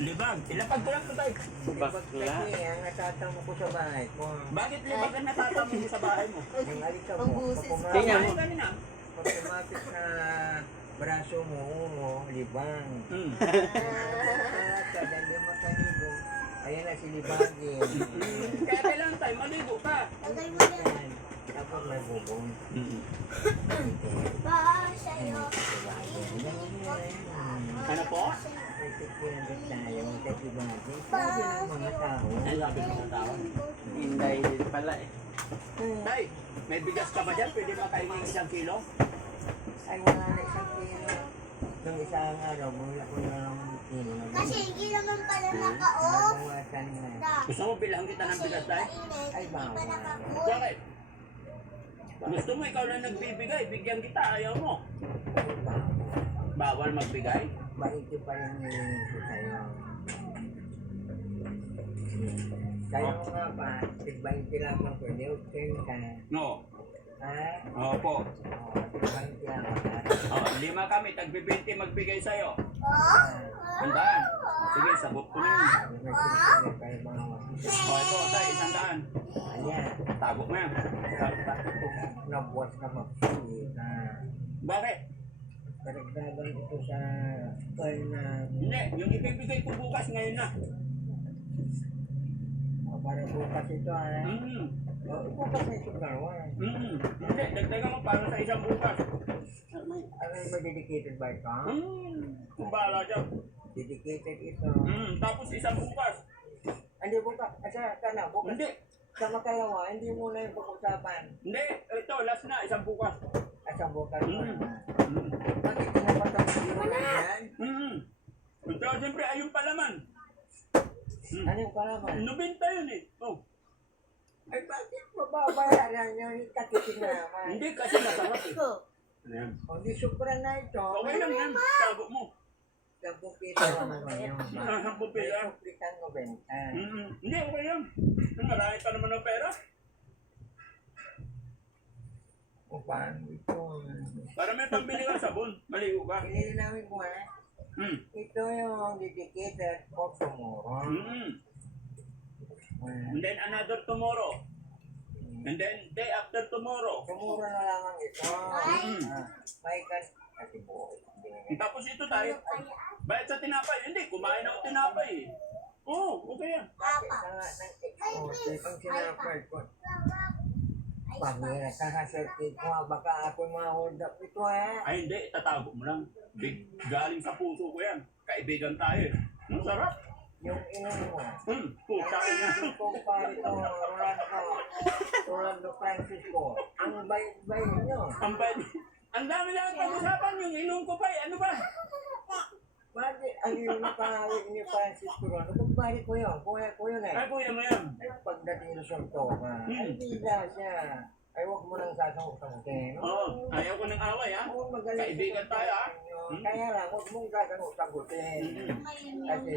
Libag. Ilapag ko lang ito tayo. Libag kasi ang natatamo ko sa bahay ko. Bakit libag ang natatamo mo sa bahay mo? Yung alika Ang mo, busis. pag Ay, ganun na. kumapit sa braso mo, libang. At kada hindi makaligo, ayan na si libagin. Kaya kailangan tayo maligo ka. Tagay mo yan. Yan. Tapos may bubong. Ba, sa'yo. Ano po? May tikilan tayo, kay libagin. Sabi ng mga tao. Ang sabi ng mga tao. Hinday din pala eh. Tay, may bigas ka ba dyan? Pwede makaingin 1 kilo? Ay, wala na isang kilo. Nung isang araw, mula ko na lang kilo na. Kasi hindi naman pala naka-off. Nabawasan na. Gusto mo bilhan kita ng bigas tayo? Ay, bawal. Bakit? Gusto mo ikaw na nagbibigay, bigyan kita, ayaw mo. Ay, bawal. Bawal magbigay? Maigi pa rin yung ko sa'yo. Sa'yo nga ba, tig-20 lamang ko, di 80. No. Ha? Opo. Tig-20 lamang ha? Oh, 5 kami, tagbi-20 magbigay sa'yo. Oh? Handaan. Sige, sagot ko na yun. May sinasabi kayo mga O, ito, tayo, 100. Ayan. Tago mo yan. Nabuwas na magpapita. Bakit? Karagdagan ito sa kaya na Hindi, yung ibibigay ko bukas ngayon na. para bukas ito ha. Bukas na ito dalawa. Hindi, dagdagan mo para sa isang bukas. Ano yung dedicated ba ito? Kung bahala dyan. Dedicated ito. Tapos isang bukas. Hindi bukas. Asa ka na bukas. Hindi, Sa makalawa, hindi mo na yung pag-usapan. hindi. Ito, last na, isang bukas. Asa bukas pa. Mm. Bakit pinapatapos mo na yan? Ito, siyempre, ayun palaman. Ano yung kalaman? 90 yun eh. Oh. Ay bakit mababayaran yung katitin naman? Hindi kasi masarap eh. Ayan. Hindi sobra na ito. Okay lang yan, tago mo. 10 piso lang naman yun. 10 piso. Suplitan mo benta. Hindi, okay yan. Marami pa naman ng pera. O paano ito? Para may pambili ka sabon, maligo ka. Inilinawin ko ha. Ito yung dedicated for tomorrow. And then another tomorrow. And then day after tomorrow. Tomorrow na lamang ito. May kasi buhay. Tapos ito tayo. Bayad sa tinapay. Hindi, kumain ako tinapay eh. Oo, okay yan. Ang sinapay ko. Pamira ka sa circuit mo. Baka ako ma-hold up ito eh. Ay hindi, tatago mo lang. Galing sa puso ko yan. Kaibigan tayo eh. Sarap. Yung inom mo. Puta ka niya. Yung kumpare ko, Rolando Francisco. Ang bayit-bayit nyo. Ang dami lang pag-usapan yung inom ko pa eh. Ano ba? Bakit ang yung nakahawig ni Francisco Rolando? Kumpare ko yun. Kuya ko yun eh. Ay, kuya mo yan. Ay, pagdating sa Santo ka, ay bida siya. Ay, huwag mo nang sasangok-sangkin. Oo, ayaw ko ng away ha. Kaibigan tayo ha. Kaya lang, huwag mong sasangok-sangkutin. Kasi